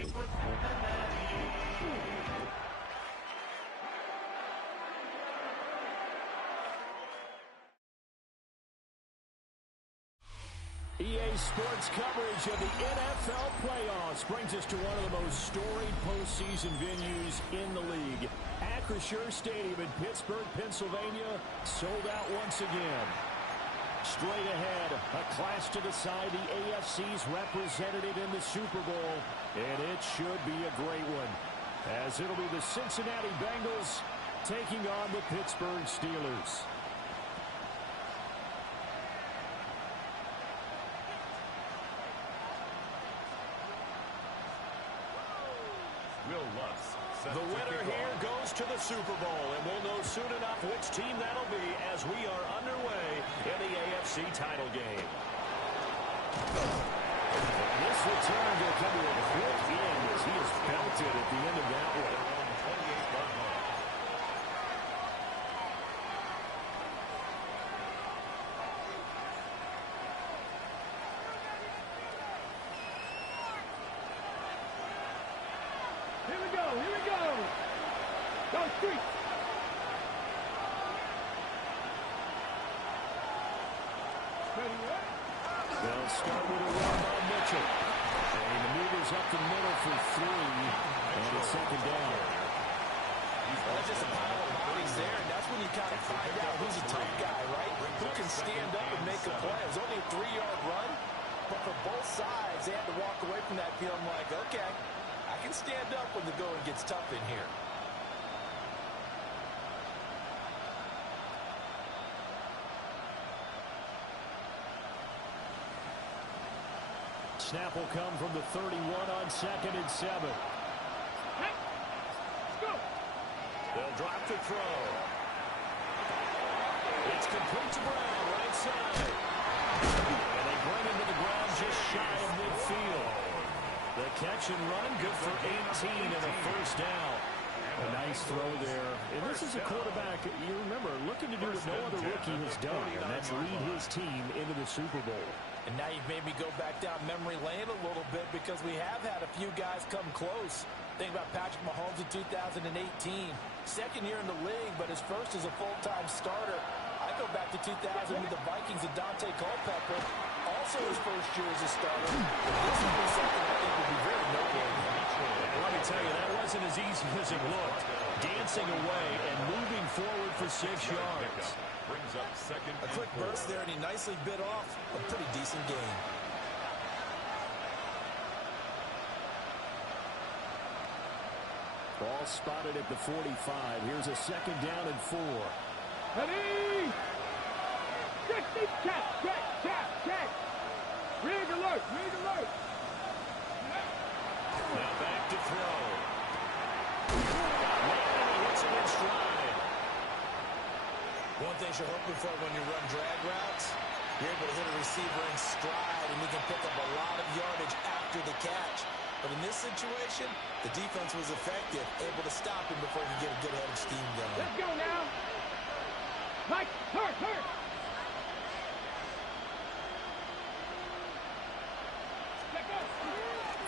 EA Sports coverage of the NFL playoffs brings us to one of the most storied postseason venues in the league. Acrisure Stadium in Pittsburgh, Pennsylvania, sold out once again. Straight ahead, a clash to decide the AFC's representative in the Super Bowl, and it should be a great one, as it'll be the Cincinnati Bengals taking on the Pittsburgh Steelers. The winner here goes to the Super Bowl, and we'll know soon enough which team that'll be as we are underway in the AFC title game. This return will come to a quick end as he is belted at the end of that one. They'll start with a run by Mitchell. And he maneuvers up the middle for 3. And it's second down. Well, that's just a pile of bodies there, and that's when you kind of find out who's a tough guy, right? Who can stand up and make a play. It was only a 3-yard run, but for both sides, they had to walk away from that feeling like, okay, I can stand up when the going gets tough in here. Snap will come from the 31 on 2nd and 7. Hey, let's go. They'll drop the throw. It's complete to Brown, right side. And they bring him to the ground just shy of midfield. The catch and run, good for 18 and a first down. A nice throw there. And this is a quarterback, you remember, looking to do what no other rookie has done, and that's lead his team into the Super Bowl. And now you've made me go back down memory lane a little bit because we have had a few guys come close. Think about Patrick Mahomes in 2018. Second year in the league, but his first as a full-time starter. I go back to 2000 with the Vikings and Dante Culpepper. Also his first year as a starter. This would be something I think would be very noteworthy. Let me tell you, that wasn't as easy as it looked. Dancing away and moving forward for 6 yards. Brings up second. A quick burst there, and he nicely bit off a pretty decent gain. Ball spotted at the 45. Here's a second down and 4. Ready? Check. Rig alert. Now back to throw. He hits it in stride. One thing you're hoping for when you run drag routes, you're able to hit a receiver in stride, and you can pick up a lot of yardage after the catch. But in this situation, the defense was effective, able to stop him before he could get a good head of steam going. Let's go now. Mike, hurt.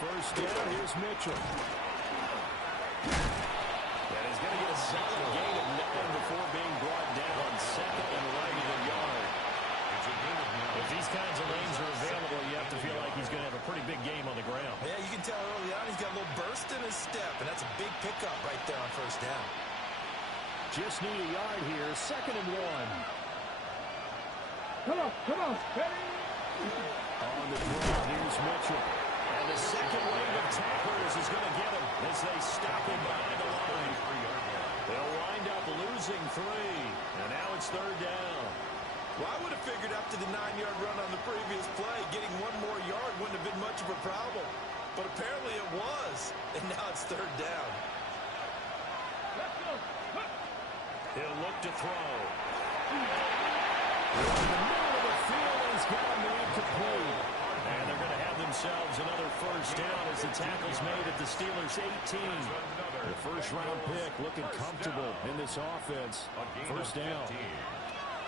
First down, here's Mitchell. And he's going to get a solid gain of 9 before being brought down. Second and right of the yard. If these kinds of lanes are available, you have to feel like he's going to have a pretty big game on the ground. Yeah, you can tell early on he's got a little burst in his step, and that's a big pickup right there on first down. Just need a yard here. Second and 1. Come on. Ready? On the draw, here's Mitchell. And the second wave of tacklers is going to get him as they stop him behind the line. They'll wind up losing 3. And now it's third down. Well, I would have figured after the 9-yard run on the previous play, getting one more yard wouldn't have been much of a problem. But apparently it was. And now it's third down. Let's go. He'll look to throw. In the middle of the field, he's got a man complete. And they're going to have themselves another first down as the tackle's made at the Steelers' 18. The first-round pick looking comfortable in this offense. First down.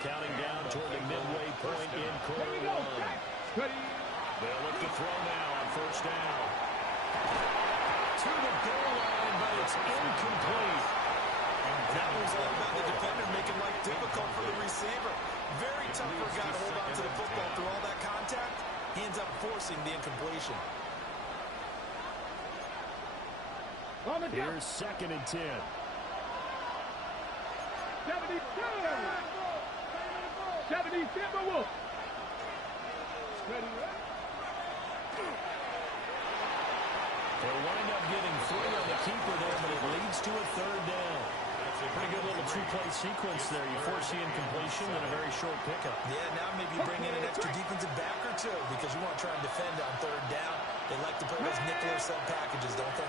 Counting down toward the midway point in quarter 1. Ready? They'll look to throw now on first down. That was all about the defender making life difficult for the receiver. Very tough for a guy to hold on to the football through all that contact. He ends up forcing the incompletion. Here's 2nd and 10. 77 Wolf. They'll wind up getting 3 on the keeper there, but it leads to a 3rd down. Pretty good little 2-play sequence there. You force the incompletion and a very short pickup. Yeah, now maybe bring in an extra defensive back or two because you want to try and defend on 3rd down. They like to play those nickel or sub packages, don't they?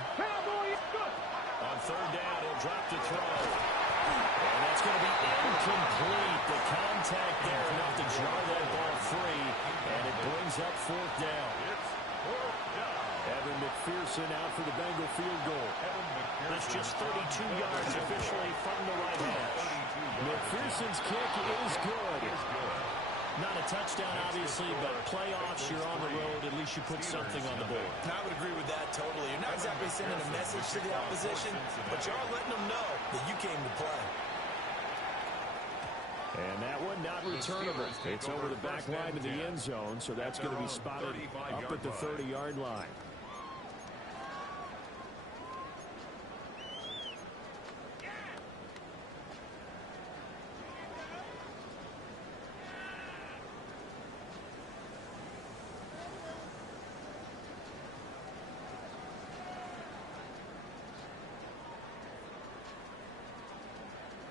On 3rd down, he'll drop to throw. And that's going to be incomplete. The contact there enough to jar that ball free, and it brings up 4th down. Evan McPherson out for the Bengal field goal. That's just 32 yards officially from the right hash. McPherson's kick is good. Not a touchdown, obviously, but playoffs, you're on the road. At least you put something on the board. I would agree with that totally. You're not exactly sending a message to the opposition, but you are letting them know that you came to play. And that one not returnable. It's over the back line of the end zone, so that's going to be spotted up at the 30-yard line.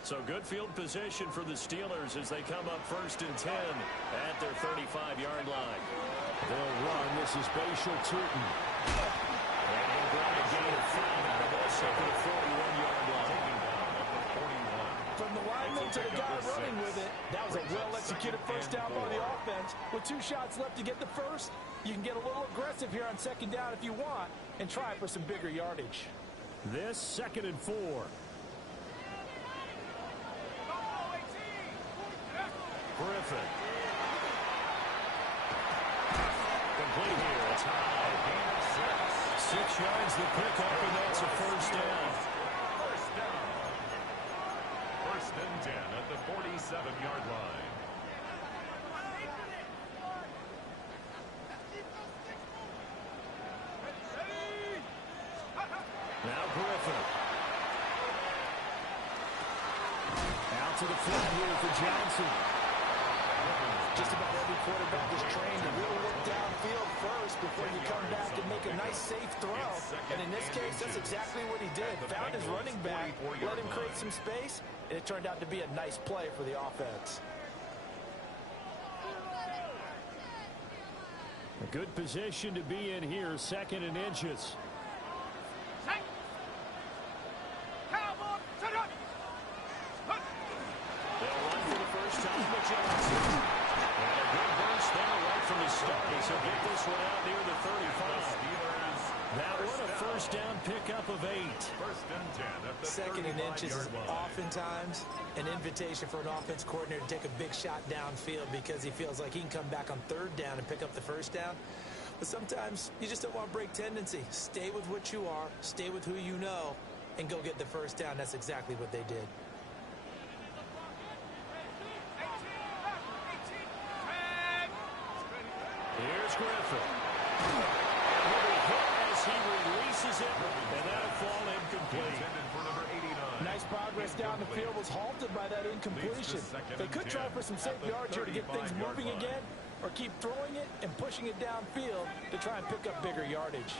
So good field position for the Steelers as they come up 1st and 10 at their 35-yard line. They'll run. This is Bashal Tootin. And they'll grab a gain of 5 out of this up to the 41-yard line. From the lineman to the guy running with it, that was a well-executed first down by the offense. With 2 shots left to get the first, you can get a little aggressive here on 2nd down if you want and try for some bigger yardage. This 2nd and 4. Griffin. Complete here. It's high. 6 yards the pickup, and that's a 1st down. 1st and 10 at the 47-yard line. Now Griffin. Out to the flat here for Johnson. Just about every quarterback is trained to really look downfield first before you come back and make a nice, safe throw. And in this case, that's exactly what he did. Found his running back, let him create some space, and it turned out to be a nice play for the offense. A good position to be in here, 2nd and inches. They'll run for the first time with Johnson. And a good burst there right from the start. So get this one out near the 35. That one a 1st down pickup of 8. 1st and 10 at the 2nd and inches is 35-yard line. oftentimes an invitation for an offense coordinator to take a big shot downfield because he feels like he can come back on 3rd down and pick up the 1st down. But sometimes you just don't want to break tendency. Stay with what you are, stay with who you know, and go get the 1st down. That's exactly what they did. Here's Griffin. He'll be hit as he releases it, and that'll fall incomplete. Nice progress down the field, was halted by that incompletion. They could try for some safe yards here to get things moving again, or keep throwing it and pushing it downfield to try and pick up bigger yardage.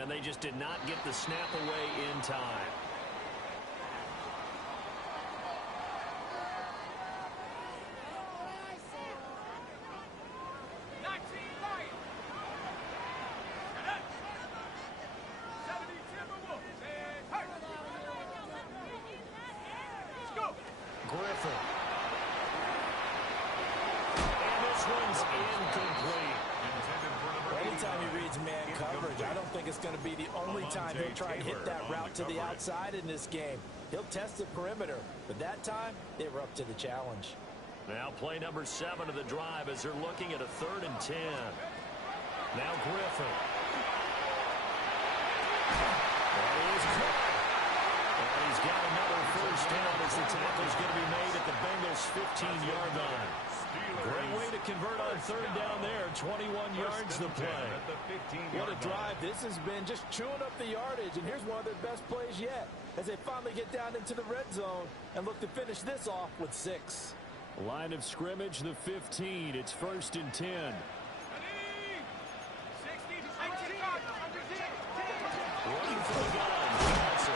And they just did not get the snap away in time. anytime he reads man coverage, I don't think it's going to be the only time he'll try and hit that route to the outside in this game. He'll test the perimeter, but that time, they were up to the challenge. Now play number 7 of the drive as they're looking at a 3rd and 10. Now Griffin. And he's caught. And he's got another first down as the tackle's going to be made at the Bengals' 15-yard line. Great way to convert on 3rd down there. 21 yards the play. What a drive this has been, just chewing up the yardage. And here's one of their best plays yet as they finally get down into the red zone and look to finish this off with 6. Line of scrimmage, the 15. It's 1st and 10. Running for the gun. Johnson.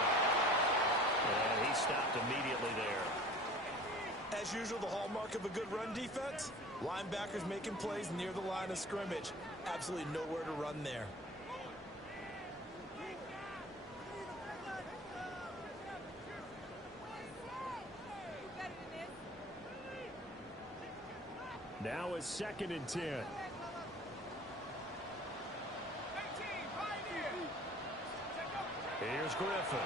And he stopped immediately there. As usual, the hallmark of a good run defense, linebackers making plays near the line of scrimmage. Absolutely nowhere to run there. Now it's 2nd and 10. Here's Griffin.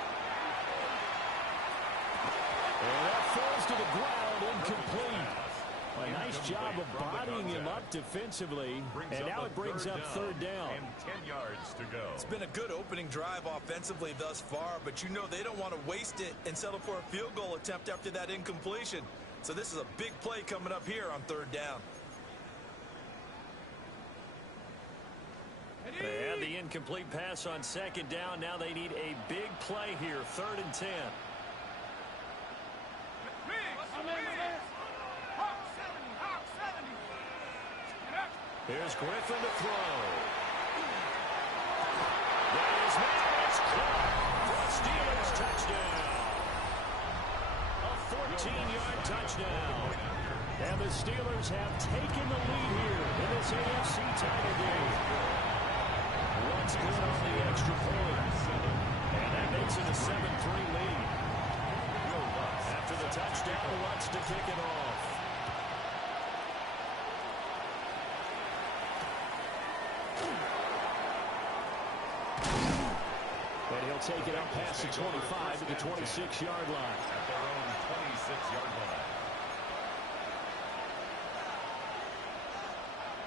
And that falls to the ground, incomplete. A nice job of bodying him up defensively, and now it brings up 3rd down. And 10 yards to go. It's been a good opening drive offensively thus far, but you know they don't want to waste it and settle for a field goal attempt after that incompletion. So this is a big play coming up here on 3rd down. They had the incomplete pass on 2nd down. Now they need a big play here, 3rd and 10. Here's Griffin to throw. That is now it's caught for a Steelers touchdown. A 14-yard touchdown. And the Steelers have taken the lead here in this AFC title game. What's good on the extra point? And that makes it a 7-3 lead. After the touchdown, wants to kick it off. And he'll take it up past the 25 to the 26-yard line. At their own 26-yard line.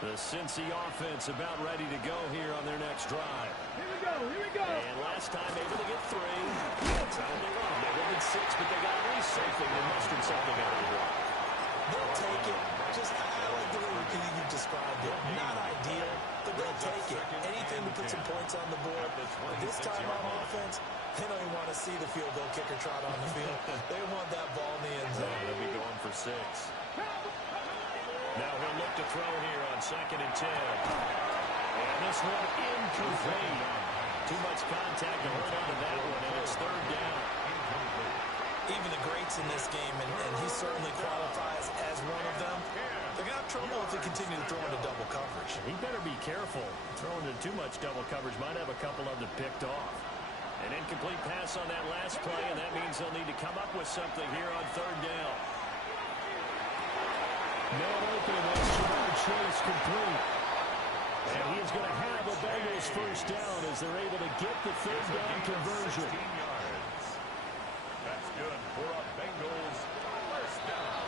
The Cincy offense about ready to go here on their next drive. Here we go. And last time able to get 3. Time they want. They wanted 6, but they got at least something. They mustered something out of the block. They'll take it. Just, I like the way you described it. Not ideal, but they'll take it. Anything to put some points on the board. But this time on offense, they don't even want to see the field goal kicker trot on the field. They want that ball in the end zone. They'll be going for 6. Now he'll look to throw here on 2nd and 10. And this one incomplete. Too much contact to hold on to that one, and it's 3rd down. Even the greats in this game, and he certainly qualifies as one of them, they're going to have trouble if they continue to throw into double coverage. He better be careful. Throwing into too much double coverage might have a couple of them picked off. An incomplete pass on that last play, and that means they'll need to come up with something here on 3rd down. Man open, that's Jamar Chase complete. And he is going to have a Bengals first down as they're able to get the 3rd down conversion. 16 yards. That's good for a Bengals first down.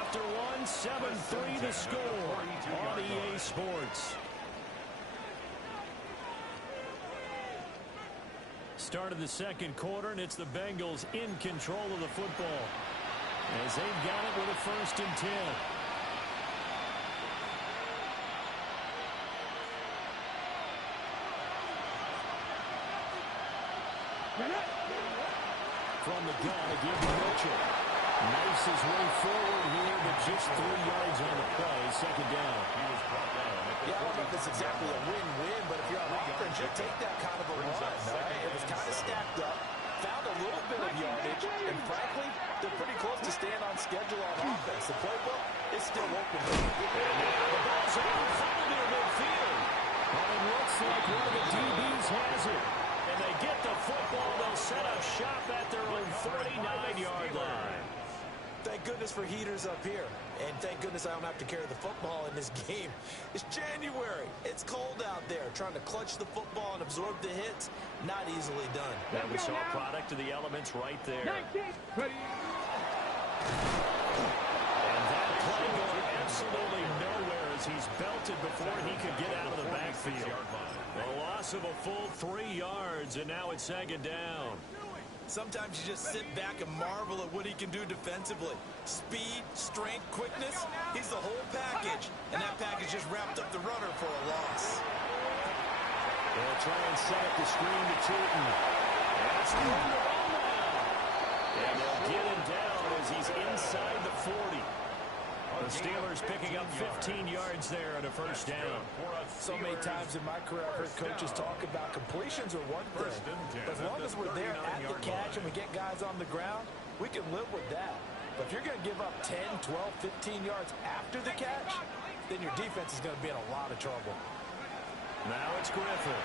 After 7-3 the score on EA Sports. Start of the 2nd quarter, and it's the Bengals in control of the football as they've got it with a 1st and 10. From the gun, again to Mitchell. Nice his way forward here, but just 3 yards on the play. 2nd down. He was brought down. Yeah, I don't know if it's exactly a win-win, but if you're on offense, you'll take that kind of a run. Right? It was kind of stacked up, found a little bit of yardage, and frankly, they're pretty close to staying on schedule on offense. The playbook is still open. And now the ball's out front near midfield. And it looks like one of the DBs has it. And they get the football. They'll set up shop at their own 49-yard line. Thank goodness for heaters up here. And thank goodness I don't have to carry the football in this game. It's January. It's cold out there. Trying to clutch the football and absorb the hits, not easily done. And we saw a product of the elements right there. 19. Ready. And that play going absolutely nowhere as he's belted before he could get out of the backfield. A loss of a full 3 yards, and now it's second down. Sometimes you just sit back and marvel at what he can do defensively. Speed, strength, quickness, he's the whole package. And that package just wrapped up the runner for a loss. They'll try and set up the screen to Tootin. That's the ball now. And they'll get him down as he's inside the 40. The Steelers picking up 15 yards there and a first down. So many times in my career I've heard coaches talk about completions are one thing. But as long as we're there at the catch and we get guys on the ground, we can live with that. But if you're going to give up 10, 12, 15 yards after the catch, then your defense is going to be in a lot of trouble. Now it's Griffin.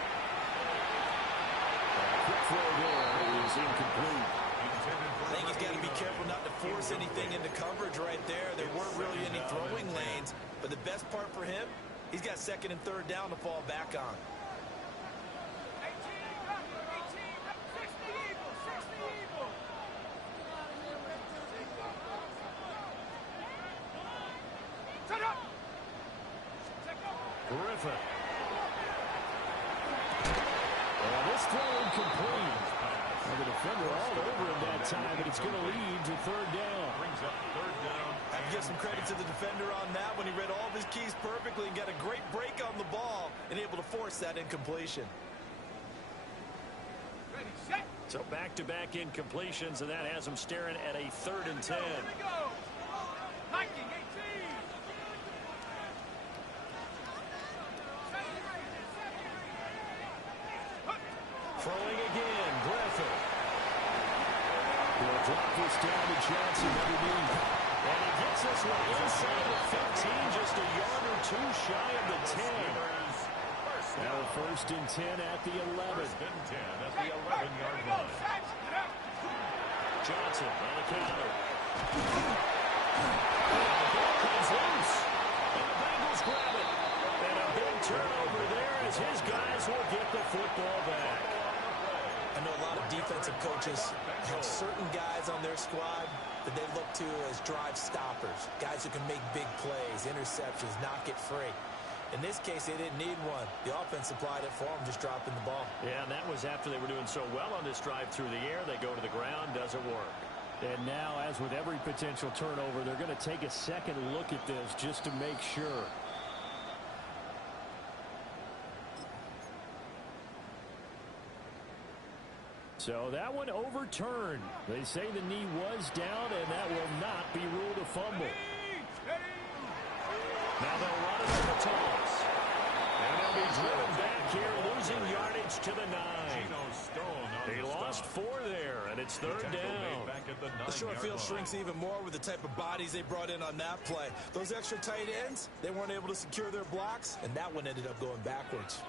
Quick throw there is incomplete. I think he's got to be careful not to force anything into coverage right there. There weren't really any throwing lanes. But the best part for him, he's got second and third down to fall back on. 60 Eagles. Set up. Griffin. Well, this throw incomplete. Well, the defender all over him that time, but it's going to lead to third down. Brings up third down. I give some credit to the defender on that when he read all of his keys perfectly and got a great break on the ball and able to force that incompletion. Ready, set. So back-to-back incompletions, and that has him staring at a 3rd and 10. Here we go. 19, 18. Throwing again, Griffin. He'll drop this down to Johnson underneath. And he gets this one inside the 15, just a yard or two shy of the 10. Now first and 10 at the 11. First and 10 at the 11-yard line. Johnson on the counter. And the ball comes loose. And the Bengals grab it. And a big turnover there as his guys will get the football back. I know a lot of defensive coaches have certain guys on their squad that they look to as drive stoppers, guys who can make big plays, interceptions, knock it free. In this case, they didn't need one. The offense supplied it for them, just dropping the ball. Yeah, and that was after they were doing so well on this drive through the air. They go to the ground, doesn't work. And now, as with every potential turnover, they're going to take a second look at this just to make sure. So that one overturned. They say the knee was down, and that will not be ruled a fumble. Now they'll run it on the toss. And they'll be driven back here, losing yardage to the 9. He lost 4 there, and it's third down. The short field shrinks even more with the type of bodies they brought in on that play. Those extra tight ends, they weren't able to secure their blocks, and that one ended up going backwards.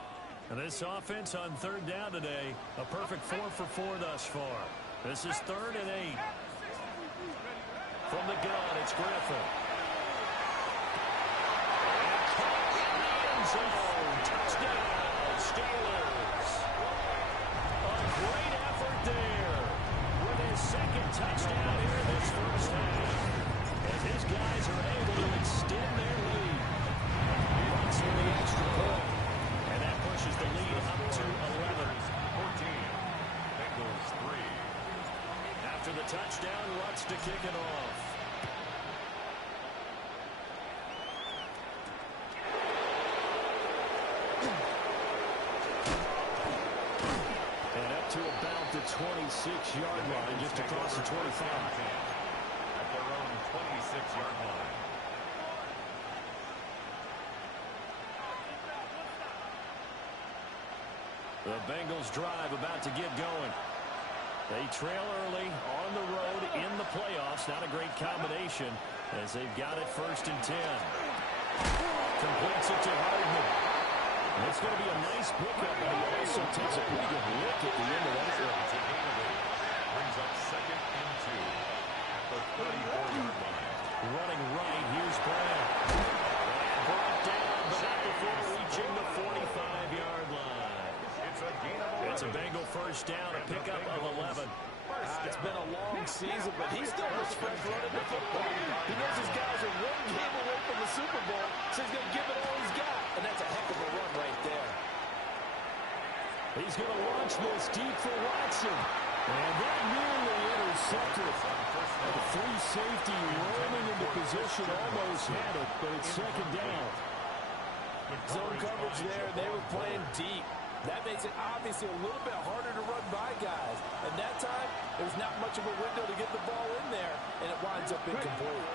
And this offense on third down today, a perfect 4 for 4 thus far. This is 3rd and 8. From the gun, it's Griffin. And caught in the end zone. Touchdown, Steelers. A great effort there with his second touchdown here in this first half. As his guys are able to extend their lead. He runs for the extra point. And that pushes the lead up to 11. 14. Bengals 3. After the touchdown, Lutz to kick it off. And up to about the 26-yard line, just across the 25. At their own 26-yard line. The Bengals drive about to get going. They trail early on the road in the playoffs. Not a great combination as they've got it first and 10. Completes it to Hardman. And it's going to be a nice pickup, but he also takes a pretty good look at the end of that run. Brings up second and 2 at the 34-yard line. Running right, here's Brown. And brought down, but not before reaching the 40. It's a Bengal first down, a pickup of 11. It's been a long season, but he still looks fresh running the football. He knows his guys are one game away from the Super Bowl, so he's going to give it all he's got. And that's a heck of a run right there. He's going to launch this deep for Watson. And that nearly intercepted. The free safety rolling into position, almost had it, but it's second down. Zone coverage there, they were playing deep. That makes it obviously a little bit harder to run by guys. And that time, there was not much of a window to get the ball in there, and it winds up incomplete.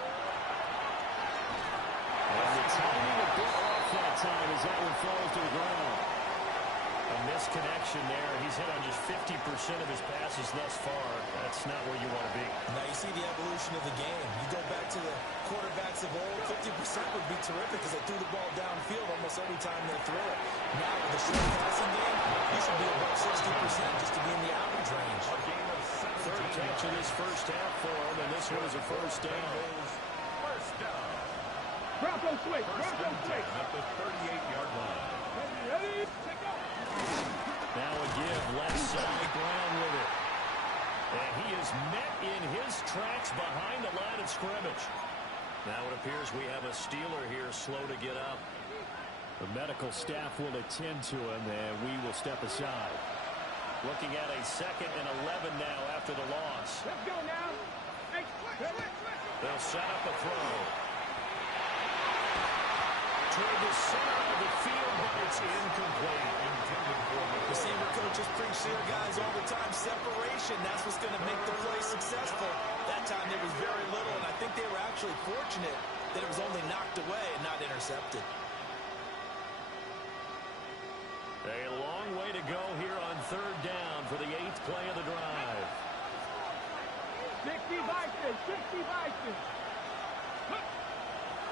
And the timing a bit off that time as that one falls to the ground. A misconnection there. He's hit on just 50% of his passes thus far. That's not where you want to be. Now you see the evolution of the game. You go back to the quarterbacks of old, 50% would be terrific because they threw the ball downfield almost every time they throw it. Now with the short passing game, you should be above 60% just to be in the average range. A game of 17. Third catch of this first half for him, and this one is a first down. First down. Bronco switch. Bronco switch. At the 38-yard line. Ready, take off. Now a give, left side, Brown with it. And he is met in his tracks behind the line of scrimmage. Now it appears we have a Steeler here slow to get up. The medical staff will attend to him, and we will step aside. Looking at a 2nd and 11 now after the loss. Let's go now. Hey, switch. They'll set up a throw. Toward the center of the field, but it's incomplete. Receiver coaches preach to their guys all the time. Separation, that's what's going to make the play successful. That time there was very little, and I think they were actually fortunate that it was only knocked away and not intercepted. A long way to go here on third down for the 8th play of the drive. 60 Vikings. 60 Vikings.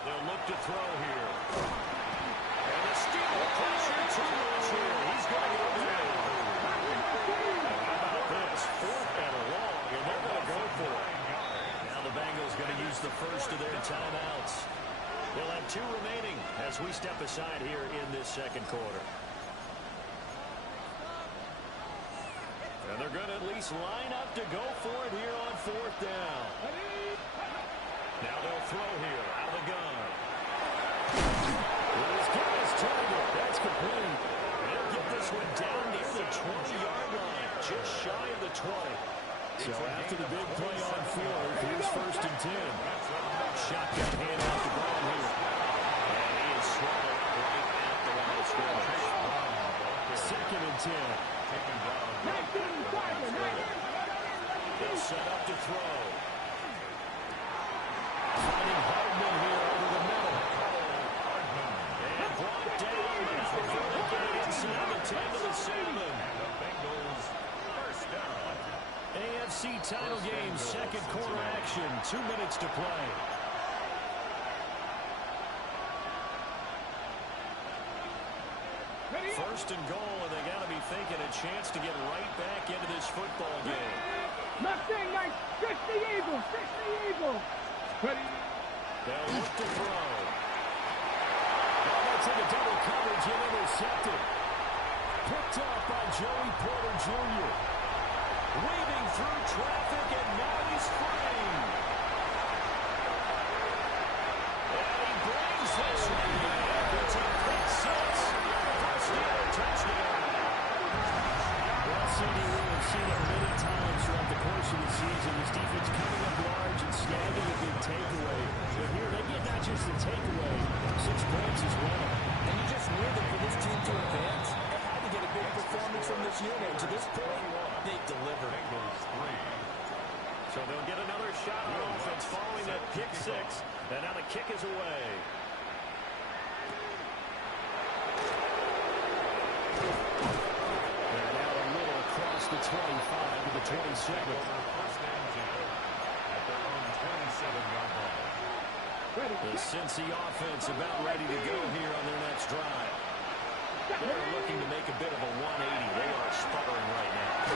They'll look to throw here. And the Steeler pressure too much here. He's going to go down. How about this? 4th and long, and they're going to go for it. Now the Bengals going to use the first of their timeouts. They'll have 2 remaining as we step aside here in this second quarter. And they're going to at least line up to go for it here on 4th down. Now they'll throw here out of the gun. He's got his target. That's complete. They'll get this one down near the 20-yard line, just shy of the 20. So after the big play on 4th, here's 1st and 10. Shotgun handoff to Brown here. And he is swallowed right at the line of scrimmage. 2nd and 10. They'll set up to throw. Finding Hardman here over the middle. And brought down before they get it inside the 10 to the 7. The Bengals first down. AFC title game, second quarter action. 2 minutes to play. First and goal, and they got to be thinking a chance to get right back into this football game. Mustang Knights. 60 Eagles. 60 Eagles. Ready. They'll look to throw. Oh, that's into double coverage and intercepted. Picked up by Joey Porter Jr. Weaving through traffic, and now he's free. And he brings this one back. It's a pick 6. Steeler touchdown. Well, CD, we have seen it many times throughout the course of the season. This defense coming up large and snagging a big takeaway. But here they get not just the takeaway, 6 points as well. And you just knew that for this team to advance, they had to get a big performance from this unit. To this point, they delivered. So they'll get another shot on offense following that pick 6. And now the kick is away. And now a little across the 25 to the 27. First and 10 at their own 27-yard line. The Cincy offense about ready to go here on their next drive. They're looking to make a bit of a 180. They are sputtering right now.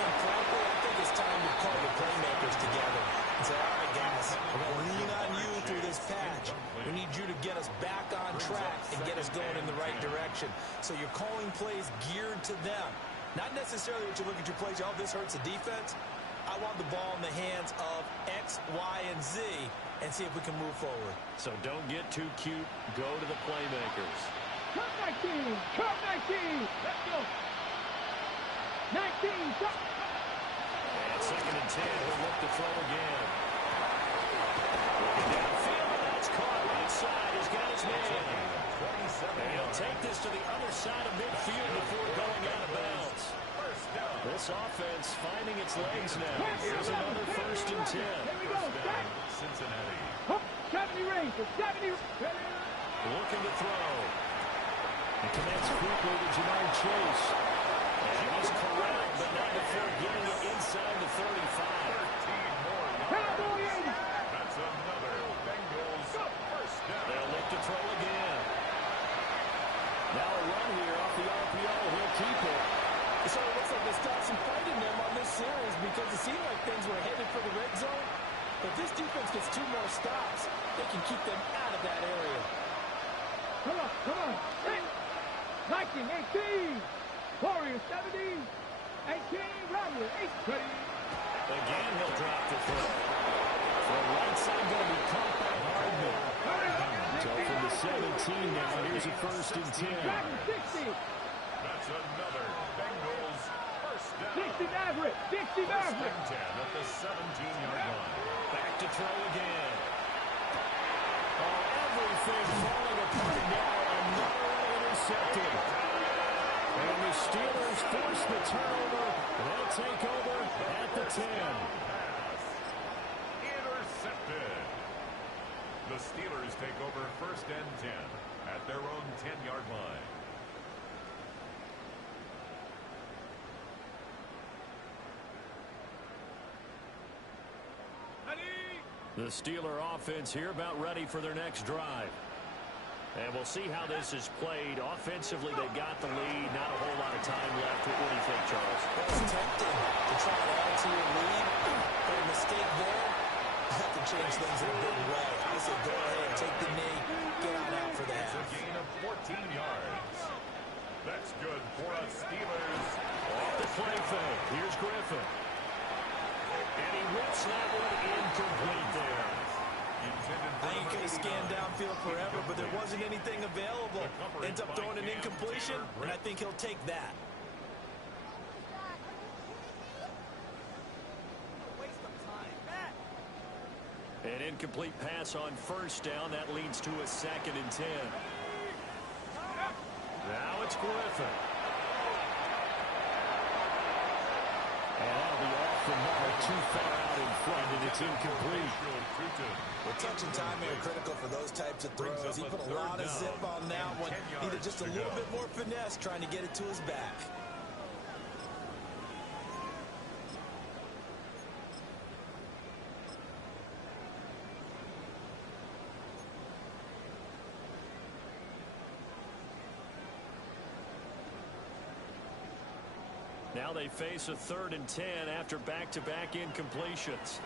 And frankly, I think it's time to call the playmakers together and say, all right, guys, we're going to lean on you through this patch. We need you to get us back on track and get us going in the right direction. So you're calling plays geared to them. Not necessarily what you look at your plays. Oh, this hurts the defense. I want the ball in the hands of X, Y, and Z and see if we can move forward. So don't get too cute. Go to the playmakers. Come 19. Come 19. Let's go. 19. Come. And 2nd and 10. He'll look to throw again. Looking downfield, and that's caught right side. He's got his man. And he'll take this to the other side of midfield before going out of bounds. This offense finding its legs now. Here's another 1st and 10. Here we go. Cincinnati. 70 range. 70. Looking to throw. He connects quickly to Jamar Chase. And he's corralled, but not before getting it inside the 35. 13 more yards. That's another Bengals first down. They'll look to throw again. Now a run here off the RPO. He'll keep it. So it looks like they stopped some fighting them on this series because it seemed like things were headed for the red zone. But this defense gets 2 more stops. They can keep them out of that area. Come on. Come on. 19. 18. Warriors 70. 18. Robert 8. Again, he'll drop the throw. From right side, going to be caught by Hardman. So from the 17 now, here's a 1st and 10. 60. That's another Bengals first down. 60 Maverick. 60 First Maverick. and 10 at the 17-yard line. Back to throw again. Oh, everything falling apart now. Another one intercepted. And the Steelers force the turnover. They'll take over at the 10. Pass. Intercepted. The Steelers take over 1st and 10 at their own 10-yard line. The Steeler offense here about ready for their next drive. And we'll see how this is played. Offensively, they got the lead. Not a whole lot of time left. What do you think, Charles? Well, it's tempting to try to add to your lead. But a mistake there, you have to change things in a big way. I say go ahead, take the knee, get on out for the It's a half. gain of 14 yards. That's good for us Steelers. Off the play fake. Here's Griffin. And he whips that one incomplete there. I think he could have scanned downfield forever, but there wasn't anything available. Ends up throwing an incompletion, and I think he'll take that. An incomplete pass on 1st down. That leads to a 2nd and 10. Now it's Griffin. And that'll be off the mark, too far out in front, and it's incomplete. Well, touch and timing are critical for those types of throws. He put a lot of zip on that one. Needed just a little bit more finesse trying to get it to his back. Now they face a 3rd and 10 after back-to-back incompletions.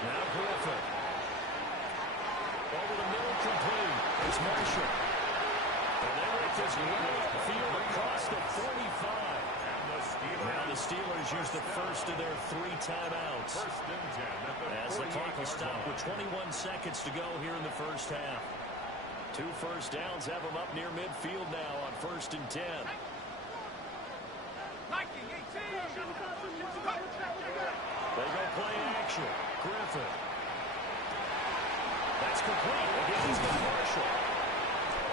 Now Griffin. Over the middle, complete. It's Marshall. And they make this way upfield across the 45. Now the Steelers use the first of their 3 timeouts. First and 10 As the clock will stop with 21 seconds to go here in the first half. 2 first downs have them up near midfield now on 1st and 10. They go play action. Griffin. That's complete. Again, he's got Marshall.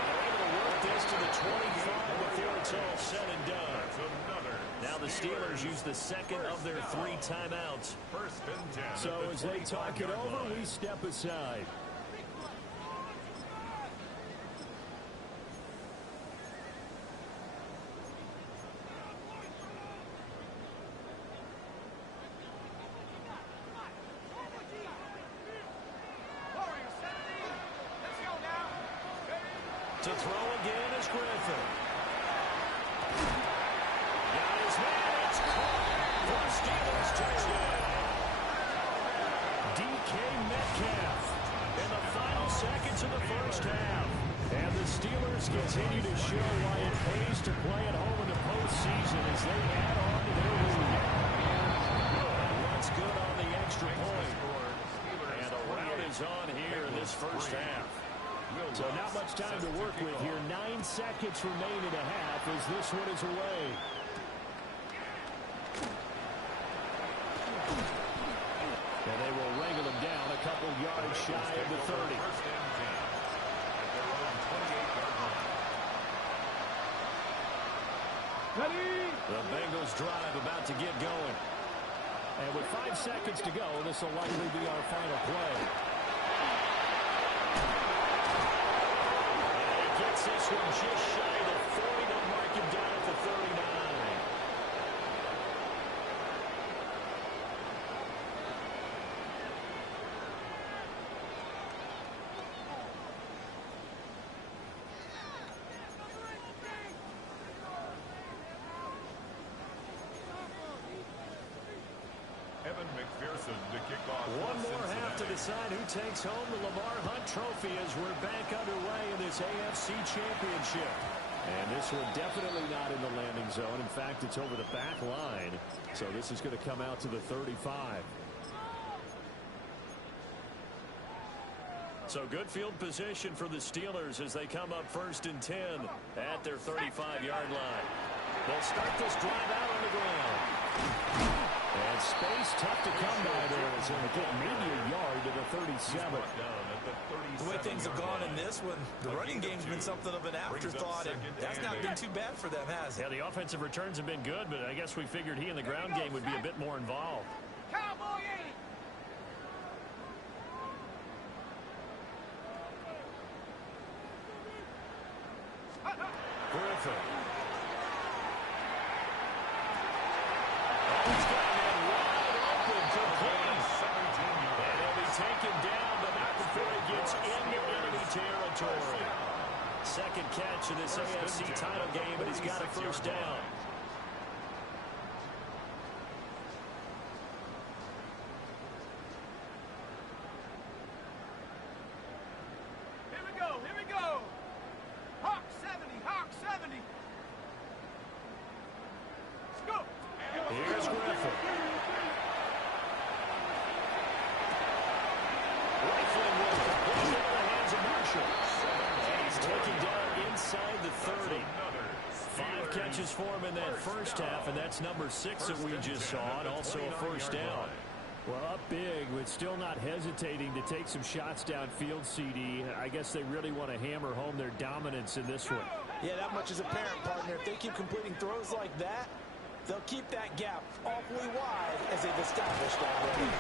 And they're able to work this to the 25 before it's all said and done. Now the Steelers use the 2nd of their 3 timeouts. First and 10. So as they talk it over, we step aside. To throw again is Griffin. Got his man. It's caught for a Steelers touchdown. DK Metcalf in the final seconds of the first half. And the Steelers continue to show why it pays to play at home in the postseason as they add on to their lead. What's good on the extra point? And the rout is on here in this first half. So not much time to work with here. 9 seconds remain in the half as this one is away. And they will wrangle them down a couple yards shy of the 30. The Bengals drive about to get going. And with 5 seconds to go, this will likely be our final play. And he gets this one just shy of the 40. They'll mark him down at the 39. One more half to decide who takes home the Lamar Hunt Trophy as we're back underway in this AFC Championship. And this one definitely not in the landing zone. In fact, it's over the back line. So this is going to come out to the 35. So good field position for the Steelers as they come up 1st and 10 at their 35-yard line. They'll start this drive out on the ground. And space tough to come by there as they get maybe a yard to the 37. The way things have gone in this one, the running game's been something of an afterthought, and that's not been too bad for them, has it? Yeah, the offensive returns have been good, but I guess we figured he in the ground game would be a bit more involved. Cowboy 8. Griffin. Taken down, but not before he gets into enemy territory. Second catch in this AFC title game, and he's got a first down. Here we go, here we go. Hawk 70, Hawk 70. Let's go. Here's Griffin. And he's taken down inside the 30. 5 catches for him in that first half, and that's number 6 that we just saw, and also a first down. Well, up big, but still not hesitating to take some shots downfield, CD. I guess they really want to hammer home their dominance in this one. Yeah, that much is apparent, partner. If they keep completing throws like that, they'll keep that gap awfully wide as they've established already.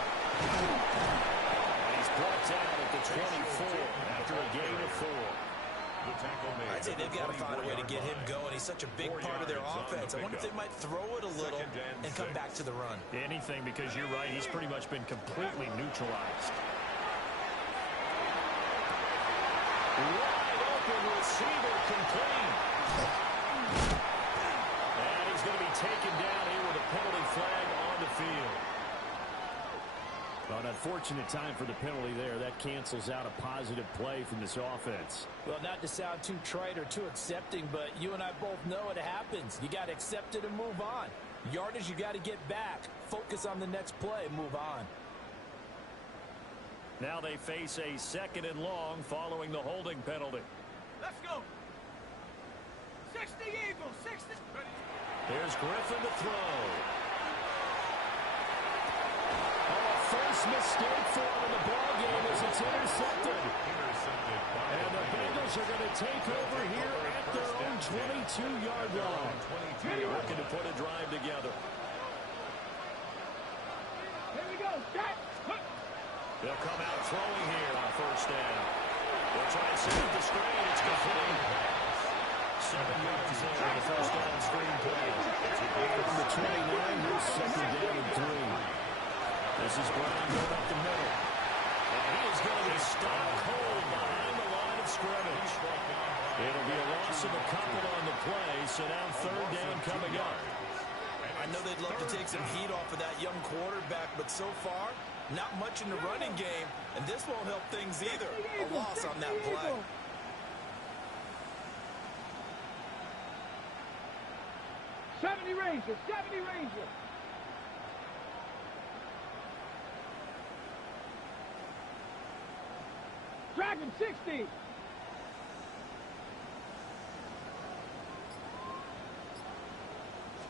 He's brought down at the 24 after a gain of 4. I'd say they've got to find a way to get him going. He's such a big part of their offense. I wonder if they might throw it a little and come back to the run. Anything, because you're right, he's pretty much been completely neutralized. Wide open receiver complete. And he's going to be taken down here with a penalty flag on the field. Well, an unfortunate time for the penalty there. That cancels out a positive play from this offense. Well, not to sound too trite or too accepting, but you and I both know it happens. You got to accept it and move on. Yardage, you got to get back. Focus on the next play and move on. Now they face a 2nd and long following the holding penalty. Let's go. 60 Eagles, 60. Here's Griffin to throw. First mistake for him in the ballgame as it's intercepted. And the Bengals are going to take over here at their own 22-yard line. Looking to put a drive together. Here we go. They'll come out throwing here on first down. They'll try and set up the screen. It's complete. 7 yards there on the first down screen play. From the 29, here's 2nd down and 3. This is Brown going up the middle. And he is going to be stopped cold behind the line of scrimmage. It'll be a loss of a couple on the play, so now 3rd down coming up. I know they'd love to take some heat off of that young quarterback, but so far, not much in the running game, and this won't help things either. A loss on that play. 70 Ranger, 70 Ranger. Dragon 60.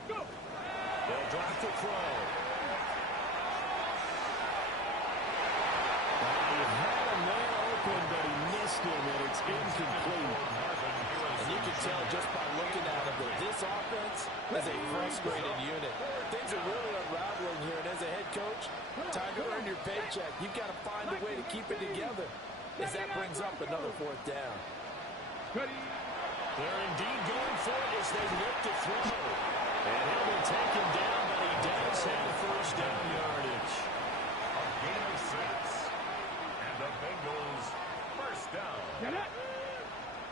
Go. They'll drop the throw. He had a man open, but he missed him, and it's incomplete. And you can tell just by looking at him that this offense is a frustrated unit. Things are really unraveling here, and as a head coach, time to earn your paycheck. You've got to find a way to keep it together, as that brings up another 4th down. They're indeed going for it as they look to throw. And he'll be taken down, but he does have first down yardage. A gain of 6. And the Bengals first down.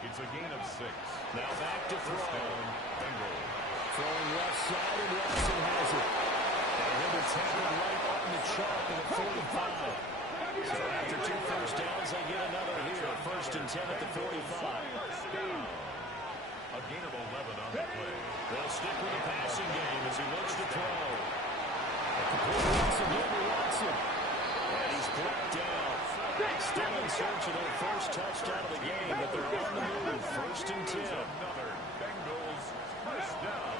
It's a gain of 6. Now back to throw. Bengals. Throwing left side, and Watson has it. And he'll be taken right on the chalk at 45. So after 2 first downs, they get another here. 1st and 10 at the 45. First down. A gain of 11 on the play. They'll stick with the passing game as he looks to throw. A complete pass again to Watson. And he's brought down. Still in search of their first touchdown of the game, but they're on the move. 1st and 10. Another Bengals first down.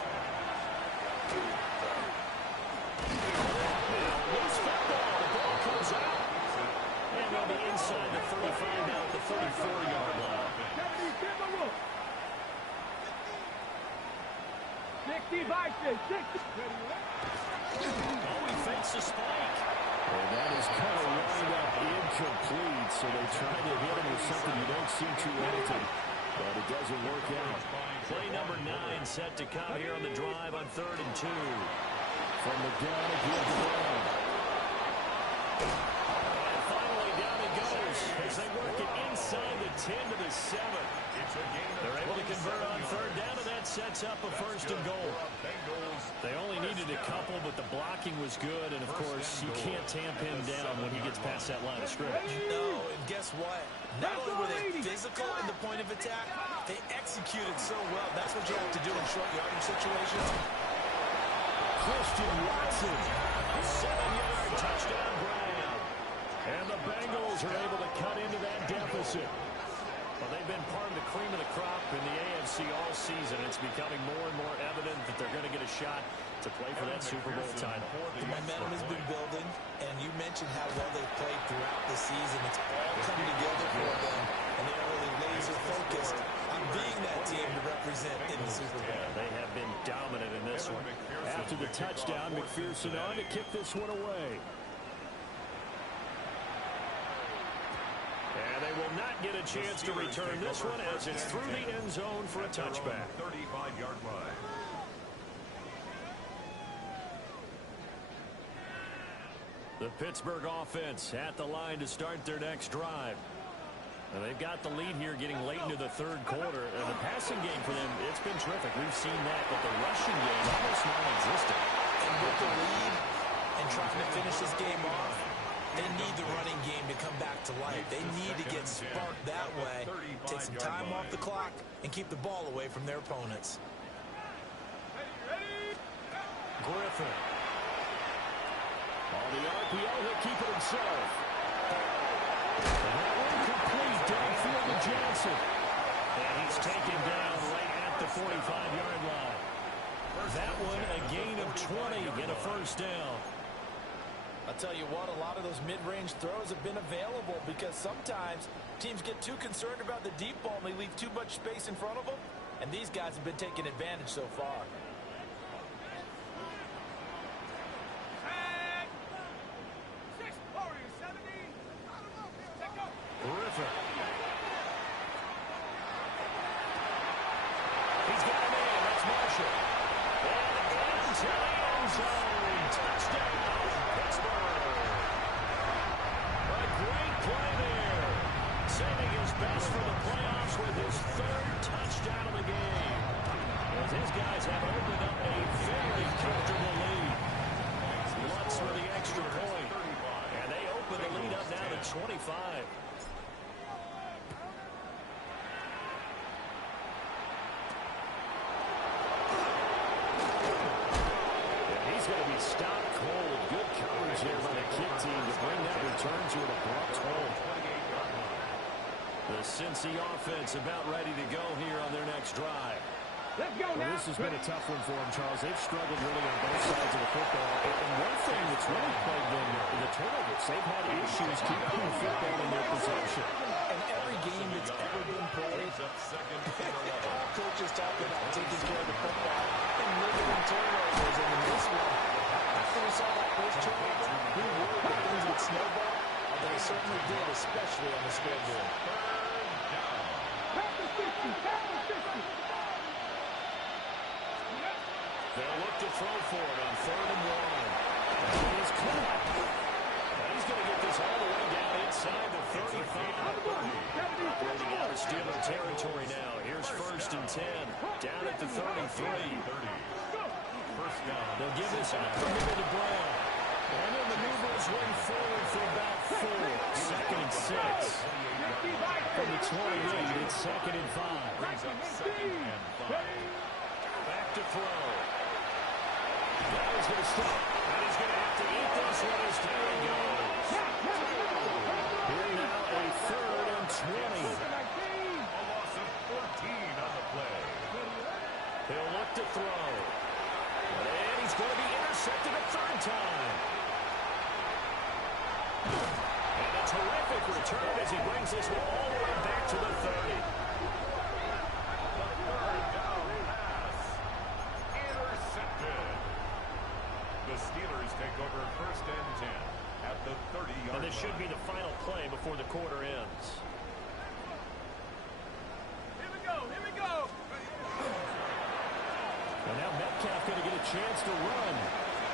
Loose football. The ball comes out. And they'll be inside the 35 now at the 34-yard line. 65, 60. Oh, he fakes a spike. And that is kind of lined up incomplete, so they try to hit him with something you don't see too often. But it doesn't work out. Play number 9 set to come here on the drive on 3rd and 2. From the gun, it gives the ball. And finally down it goes as they work it inside the 10 to the 7. They're able to convert on 3rd down, and that sets up a 1st and goal. They only needed a couple, but the blocking was good, and of course, you can't tamp him down when he gets past that line of scrimmage. No, and guess what? Not only were they physical in the point of attack, they executed so well. That's what you have to do in short yardage situations. Christian Watson, 7-yard touchdown grab. And the Bengals are able to cut into that deficit. Well, they've been part of the cream of the crop in the AFC all season. It's becoming more and more evident that they're going to get a shot to play for that Super Bowl title. The momentum has been building, and you mentioned how well they've played throughout the season. It's all come together for them, and they are really laser-focused on being that team to represent in the Super Bowl. They have been dominant in this one. After the touchdown, McPherson on to kick this one away. And they will not get a chance to return this one as it's through the end zone for a touchback. 35-yard line. The Pittsburgh offense at the line to start their next drive. And they've got the lead here getting late into the 3rd quarter. And the passing game for them, it's been terrific. We've seen that, but the rushing game almost non-existent. And with the lead and trying to finish this game off, they need the running game to come back to life. They need to get sparked that way, take some time off the clock, and keep the ball away from their opponents. Griffin. On the RPO, he'll keep it himself. And that one complete downfield to Johnson. And he's taken down right at the 45-yard line. That one a gain of 20 and a 1st down. I'll tell you what, a lot of those mid-range throws have been available because sometimes teams get too concerned about the deep ball and they leave too much space in front of them, and these guys have been taking advantage so far. Griffin. He's got a man. That's Marshall. And into the end zone. Touchdown, Pittsburgh. A great play there. Saving his best for the playoffs with his 3rd touchdown of the game. As his guys have opened up a very comfortable lead. Lutz with the extra point. And they open the lead up now to 25. He's stopped cold. Good coverage there by the kick team to bring that return to an abrupt halt. The Cincy offense about ready to go here on their next drive. Let's go now. This has been a tough one for them, Charles. They've struggled really on both sides of the football. And one thing that's really plagued them, the turnovers. They've had issues keeping the football in their possession. And every game that's ever been played, all coaches talk about taking care of the football and limiting turnovers. And in this one, after we saw that first turnover, we worried that things would snowball, and they certainly did, especially on the scoreboard. They'll look to throw for it on 3rd and 1. And he's caught. And he's going to get this all the way down inside the 35. Operating out of Steeler territory now. Here's 1st and 10. Down at the 33. They'll give this out from middle to Brown. And then the movers wing forward for about 4. 2nd and 6. From the 28, it's 2nd and 5. Back to throw. Now he's going to stop. And he's going to have to eat this one as down he goes. Here now a 3rd and 20. A loss of 14 on the play. He'll look to throw. And he's going to be intercepted a 3rd time. And a terrific return as he brings this one all the way back to the 30. The 3rd down pass. Intercepted. The Steelers take over 1st and 10 at the 30-yard line. And this should be the final play before the quarter ends. Here we go. Here we go. And now Metcalf going to get a chance to run.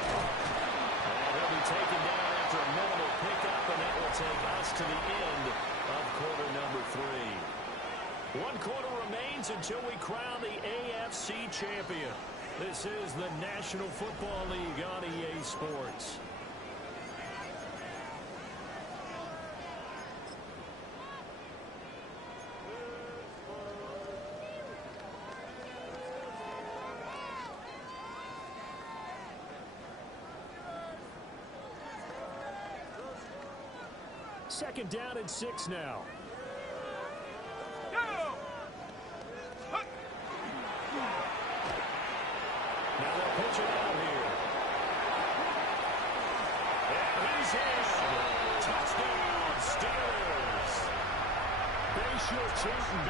And he'll be taken down after a minimal pickup, and that will take us to the end of quarter number 3. 1 quarter remains until we crown the AFC champion. This is the National Football League on EA Sports. Second down and 6 now. Now they'll pitch it out here. And he's in. Touchdown, Steelers. Bayshore Chayton,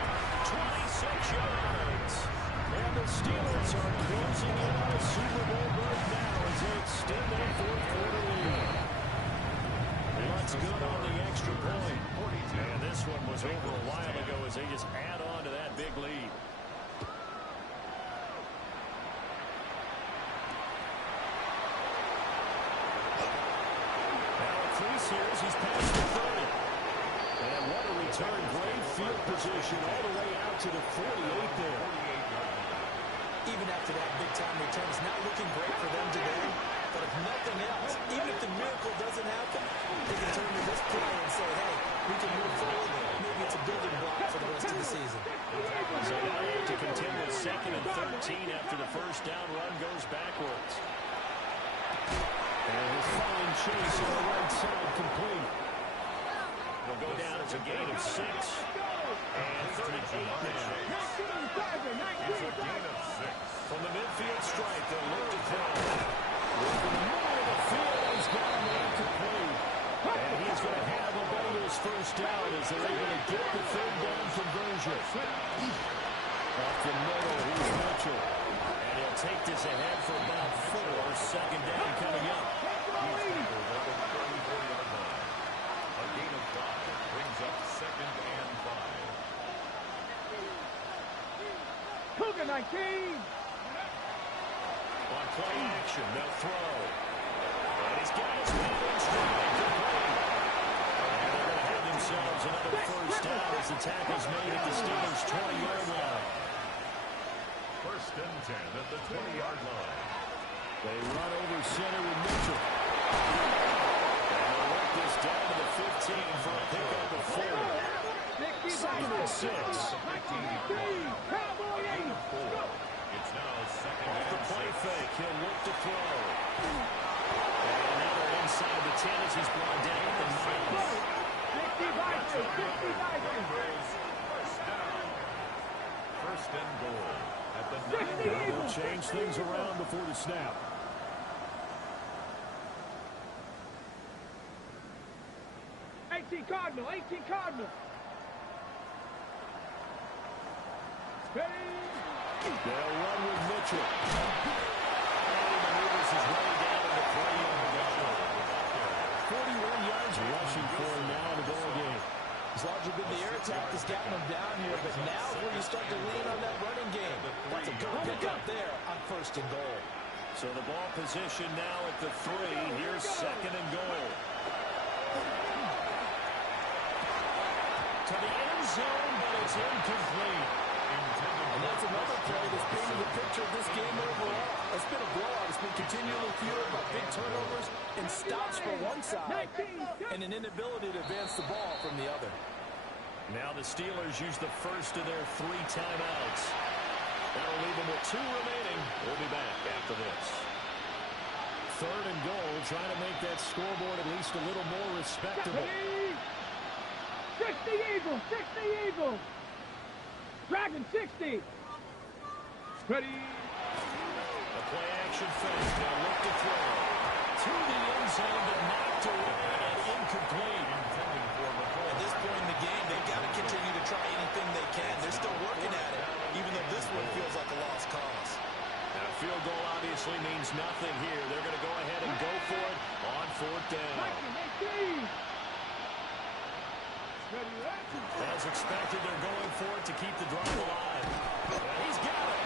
26 yards. And the Steelers are closing in on a Super Bowl right now as they extend that 4th quarter lead. Looks good on the extra point. And this one was over a while ago as they just add on to that big lead. Here as he's past the 30. And what a return. Great field position all the way out to the 48 there. Even after that big-time return, it's not looking great for them today. But if nothing else, even if the miracle doesn't happen, they can turn to this play and say, hey, we can move forward. Maybe it's a building block for the rest of the season. So now they have to contend with 2nd and 13 after the first down run goes backwards. And his fine chase on the right side complete. It'll go down as a gain of 6. And 38 now. It's a gain of 6. From the midfield stripe, they'll look to throw. From the middle of the field, he's got a man complete. And he's going to have the Bengals first down as they're able to get the 3rd down conversion. Off the middle, here's Mitchell. And he'll take this ahead for about 4. 2nd down coming up. He's tackled at the 34-yard line. A gain of 5 brings up 2nd and 5. Cougar 19. On play action, they'll throw. And he's got his man in stride. Complete. And they're going to have themselves another first down as the tackle's made at the Steelers' 20-yard line. 1st and 10 at the 20-yard line. They run over center with Mitchell. And they'll work this down to the 15 for a pickup of 4. 2nd and 6. It's now 2nd Off and the play 6. fake, he'll look to throw. inside the 10 as he's brought down at the 9. First and goal at the 9. They'll change things around before the snap. Cardinal, 18 Cardinal. Ready? They'll run with Mitchell. And he maneuvers his way down in the play on the goal. 41 yards rushing for him now in the ball game. It's largely been the air attack that's gotten him down here, but now is where you start to lean on that running game. That's a good pickup there on first and goal. So the ball position now at the 3. Here's second and goal. To the end zone, but it's incomplete. And that's another play that's painted the picture of this game overall. It's been a blowout. It's been continually fueled by big turnovers and stops for one side and an inability to advance the ball from the other. Now the Steelers use the first of their 3 timeouts. That'll leave them with 2 remaining. We'll be back after this. Third and goal, trying to make that scoreboard at least a little more respectable. 60 Eagles, 60 Eagles. Dragon 60. Ready. A play action fake. They'll look to throw. To the end zone, but knocked away and incomplete. At this point in the game, they've got to continue to try anything they can. They're still working at it, even though this one feels like a lost cause. Now, a field goal obviously means nothing here. They're going to go ahead and go for it on 4th down. As expected, they're going for it to keep the drive alive. He's got it.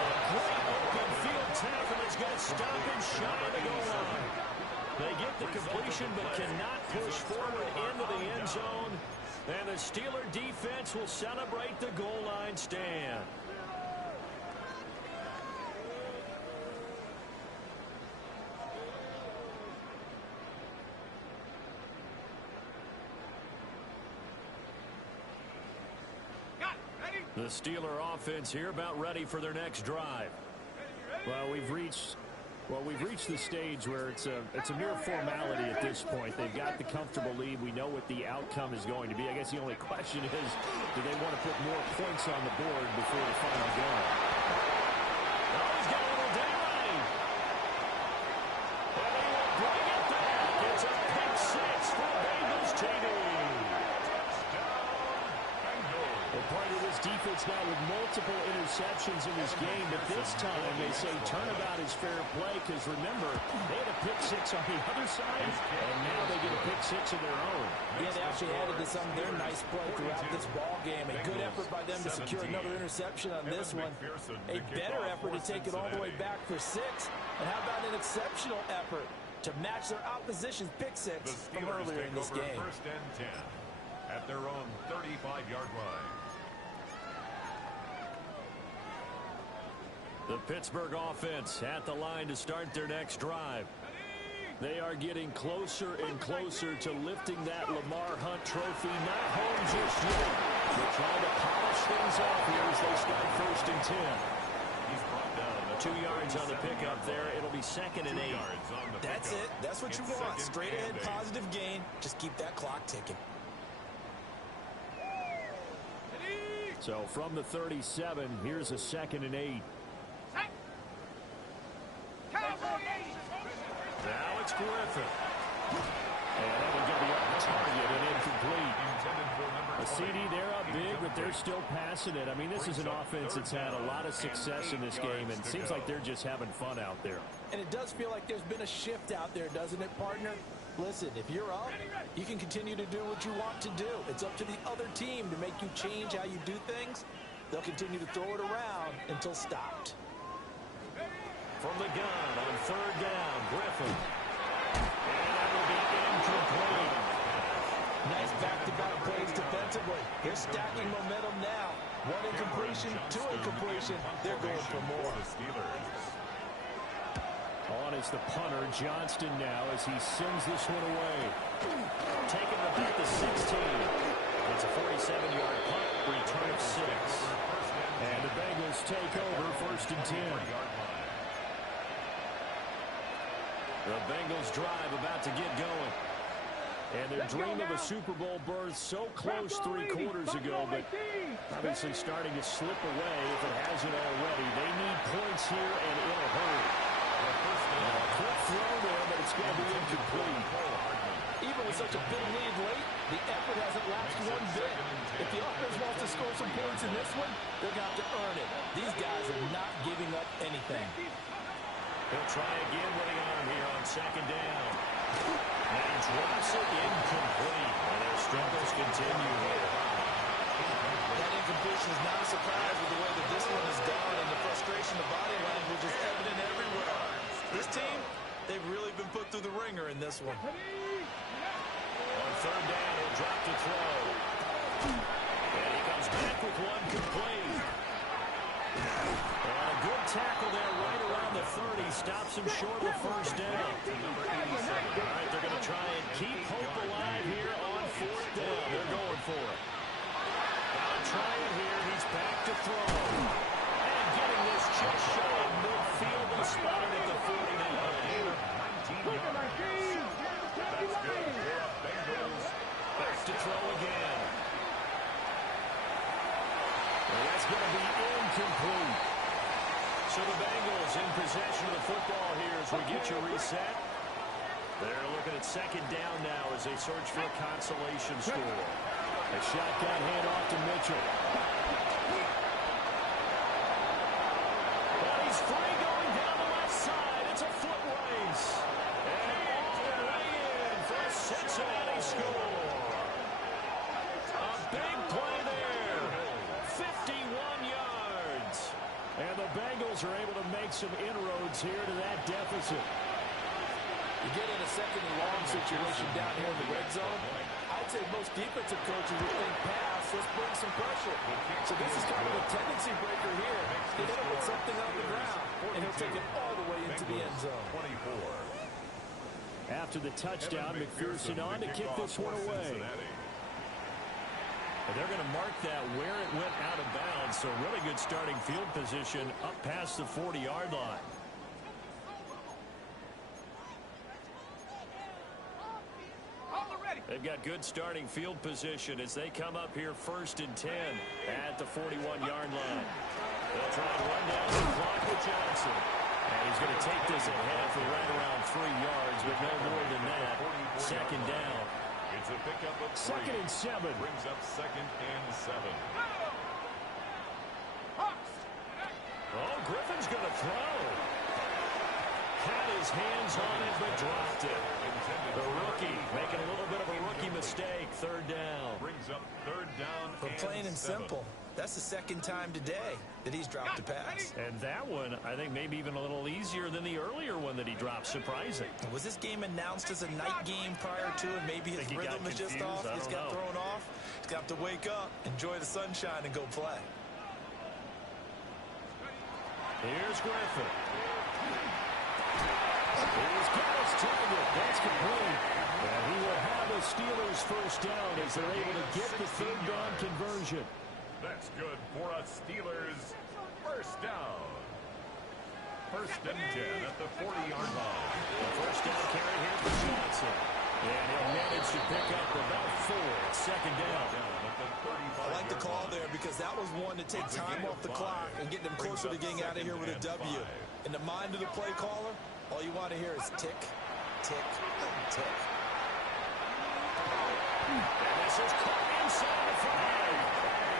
A great open field tackle is going to stop him shy of the goal line. They get the completion but cannot push forward into the end zone. And the Steeler defense will celebrate the goal line stand. The Steeler offense here about ready for their next drive. Well, we've reached the stage where it's a mere formality at this point. They've got the comfortable lead. We know what the outcome is going to be. I guess the only question is, do they want to put more points on the board before the final game? Oh, he's got a little daylight. And he will bring it back. It's a pick 6 for Bengals TD. Part of this defense now with multiple interceptions in this game, but this time they say turnabout is fair play because remember, they had a pick 6 on the other side, and now they get a pick 6 of their own. Yeah, they actually added to some of their nice play throughout this ball game. A good effort by them to secure another interception on this one. A better effort to take it all the way back for 6. And how about an exceptional effort to match their opposition's pick 6 from earlier in this game. First and 10 at their own 35-yard line. The Pittsburgh offense at the line to start their next drive. They are getting closer and closer to lifting that Lamar Hunt trophy. Not home just yet. They're trying to polish things off here as they start first and 10. He's brought down 2 yards on the pickup there. It'll be second and 8. That's it. That's what you want. Straight ahead, positive gain. Just keep that clock ticking. So from the 37, here's a second and 8. Now it's Griffin. And that will get the target and incomplete. A CD, they're up big, but they're still passing it. I mean, this is an offense that's had a lot of success in this game, and it seems like they're just having fun out there. And it does feel like there's been a shift out there, doesn't it, partner? Listen, if you're up, you can continue to do what you want to do. It's up to the other team to make you change how you do things. They'll continue to throw it around until stopped. From the gun on third down, Griffin. And that will be incomplete. Nice back-to-back plays defensively. They're stacking momentum now. 1 incompletion, 2 incompletion. They're going for more. On is the punter, Johnston now, as he sends this one away. Taking the back to 16. It's a 47-yard punt, return of 6. And the Bengals take over first and 10. The Bengals drive about to get going. And their dream of a Super Bowl berth so close 3 quarters ago, but obviously starting to slip away if it hasn't already. They need points here and in a hurry. A quick throw there, but it's going to be incomplete. Even with such a big lead late, the effort hasn't lapsed one bit. If the offense wants to score some points in this one, they're going to have to earn it. These guys are not giving up anything. He'll try again with the arm here on second down. And he drops it incomplete. And their struggles continue here. That incompletion is not a surprise with the way that this one is gone, and the frustration, the body language is evident everywhere. This team, they've really been put through the ringer in this one. On third down, he'll drop to throw. And he comes back with one complete. And a good tackle there right around the 30. Stops him short of the first down. All right, they're going to try and keep hope alive here on fourth down. They're going for it. Now trying here. He's back to throw. And getting this just shy of midfield and spotted at the 49. 19 yards. That's good for a Bengals. Back to throw again. And that's going to be incomplete. So the Bengals in possession of the football here as we get you reset. They're looking at second down now as they search for a consolation score. A shotgun handoff to Mitchell. But he's free going down the left side. It's a foot race. And all the way in for a Cincinnati score. A big play there. 51 yards. And the Bengals are able to make some inroads here to that deficit. You get in a second and long situation down here in the red zone, I'd say most defensive coaches would think pass, let's bring some pressure. So this is kind of a tendency breaker here. They hit him with something on the ground, and he'll take it all the way into the end zone. 24. After the touchdown, McPherson on to kick this one away. And they're going to mark that where it went out of bounds. So really good starting field position up past the 40-yard line. They've got good starting field position as they come up here 1st and 10 at the 41-yard line. They'll try to run down the clock with Johnson. And he's going to take this ahead for right around 3 yards, but no more than that. Second down. It's a pickup of 3. 2nd and 7. Brings up 2nd and 7. Oh, Griffin's going to throw. Had his hands on it, but dropped it. The rookie making a little bit of a rookie mistake. 3rd down. Brings up 3rd down. For plain and simple, that's the 2nd time today that he's dropped a pass. And that one, I think, maybe even a little easier than the earlier one that he dropped. Surprising. Was this game announced as a night game prior to, and maybe his rhythm is just off? He's got thrown off. He's got to wake up, enjoy the sunshine, and go play. Here's Griffin. He's got his target. That's complete. And he will have the Steelers first down as they're able to get the 3rd down conversion. That's good for a Steelers first down. 1st and 10 at the 40-yard line. The first down carry here for Johnson. And he'll manage to pick up about 4 at 2nd down. I like the call there because that was one to take time off the clock and get them closer to getting out of here with a W. In the mind of the play caller, all you want to hear is tick, tick, tick. And this is caught inside the 5.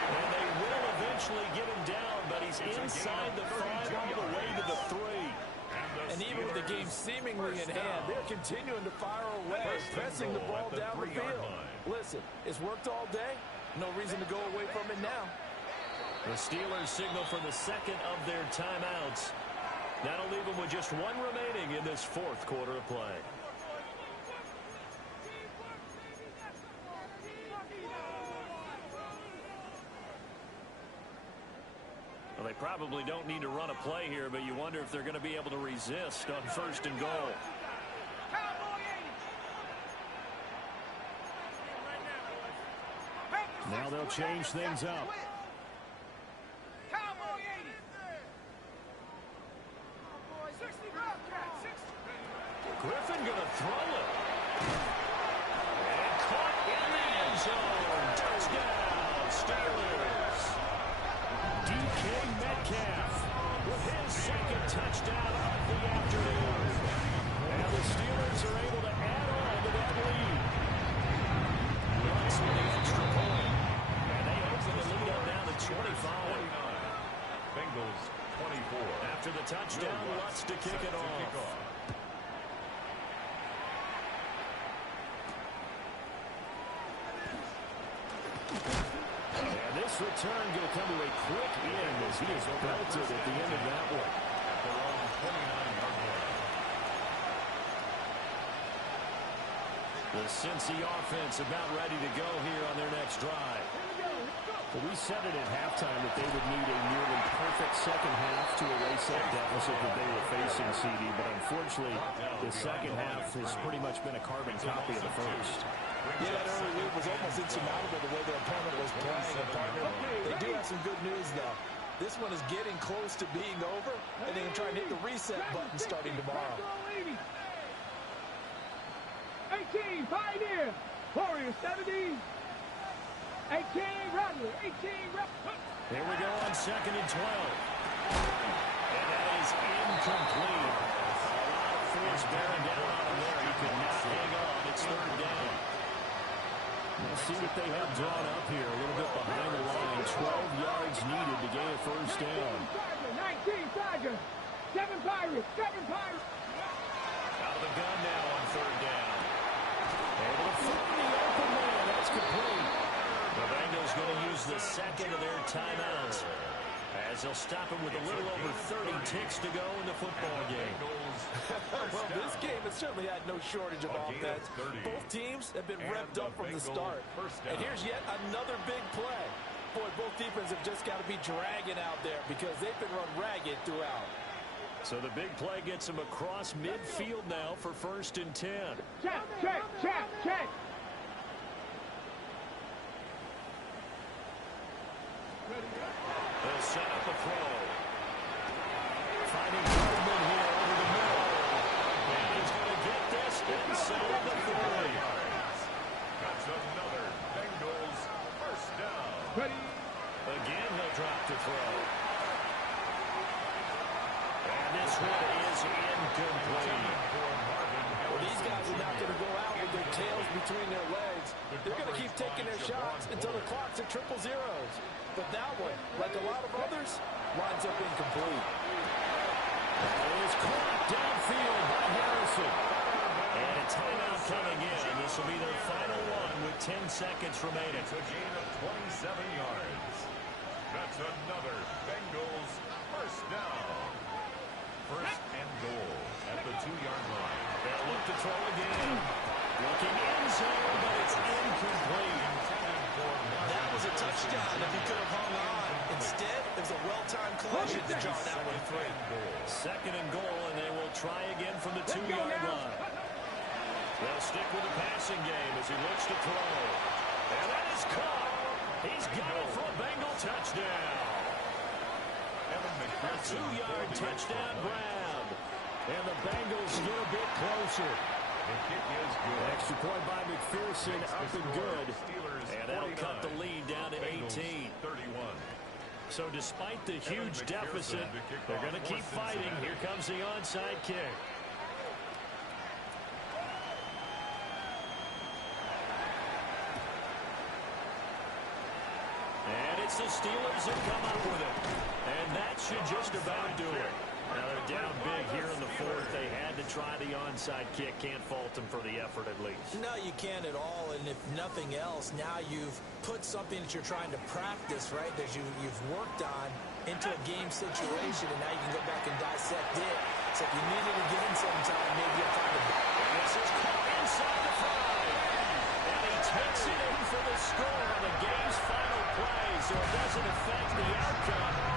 And they will eventually get him down, but he's inside the 5 all the way to the 3. And even with the game seemingly in hand, they're continuing to fire away, pressing the ball down the field. Listen, it's worked all day. No reason to go away from it now. The Steelers signal for the 2nd of their timeouts. That'll leave them with just 1 remaining in this 4th quarter of play. Well, they probably don't need to run a play here, but you wonder if they're going to be able to resist on 1st and goal. Now they'll change things up. Metcalf with his second touchdown of the afternoon. And the Steelers are able to add on to that lead. Lutz with the extra point. And they open the lead up now to 25. Bengals 24. After the touchdown, Lutz to kick it off. And this return going to come to a quick end as he is belted at the end of that one. At their own 29-yard line. The Cincy offense about ready to go here on their next drive. Well, we said it at halftime that they would need a nearly perfect second half to erase that deficit that they were facing, CD. But unfortunately, the second half has pretty much been a carbon copy of the first. Yeah, that early lead was almost insurmountable the way their opponent was playing. And partner, they do have some good news, though. This one is getting close to being over, and they can try and hit the reset button starting tomorrow. 18, Pioneer. Warriors, 70. 18, Rattler. 18, Rattler. Here we go on 2nd and 12. And that is incomplete. A lot of force bearing down on him there. He could not hang on. It's 3rd down. We'll see what they have drawn up here. A little bit behind the line. 12 yards needed to gain a 1st down. 19, Tiger. 7 Pirates. 7 Pirates. Out of the gun now on 3rd down. Able to find the open man. That's complete. The Bengals going to use the second of their timeouts as they'll stop him with a little over 30 ticks to go in the football game. Well, this game has certainly had no shortage of offense. Both teams have been revved up from the start. And here's yet another big play. Boy, both defenses have just got to be dragging out there because they've been run ragged throughout. So the big play gets him across midfield now for 1st and 10. Check, check, check, check. They'll set up a throw. Finding Goldman here over the middle. And he's going to get this inside the 40. That's another Bengals 1st down. Ready. Again, he'll drop to throw. And this one is incomplete. Well, these guys are not going to go out with their tails between their legs. They're going to keep taking their shots until the clock's at 000. But that one, like a lot of others, lines up incomplete. That is caught downfield by Harrison. And a timeout coming in. This will be their final one with 10 seconds remaining. It's a gain of 27 yards. That's another Bengals 1st down. 1st and goal at the 2-yard line. They'll look to throw again. Looking end zone, but it's incomplete. That was a touchdown if he could have hung on. Instead, it was a well-timed collision to draw that one free. 2nd and goal, and they will try again from the 2-yard line. They'll stick with the passing game as he looks to throw. And that is caught. He's got it for a Bengal touchdown. A 2-yard touchdown grab. And the Bengals get a bit closer. The kick is good. Extra point by McPherson, up and good. Steelers And that'll 49. cut the lead down to 18. 31. So despite the huge deficit, they're going to keep fighting. Here comes the onside kick. And it's the Steelers who come up with it. And that should just about do it. Now they're down big here in the 4th. They had to try the onside kick. Can't fault them for the effort at least. No, you can't at all. And if nothing else, now you've put something that you're trying to practice, right, that you've worked on into a game situation, and now you can go back and dissect it. So if you need it again sometime, maybe you'll find a back. This is caught inside the 5. And he takes it in for the score on the game's final play, so it doesn't affect the outcome.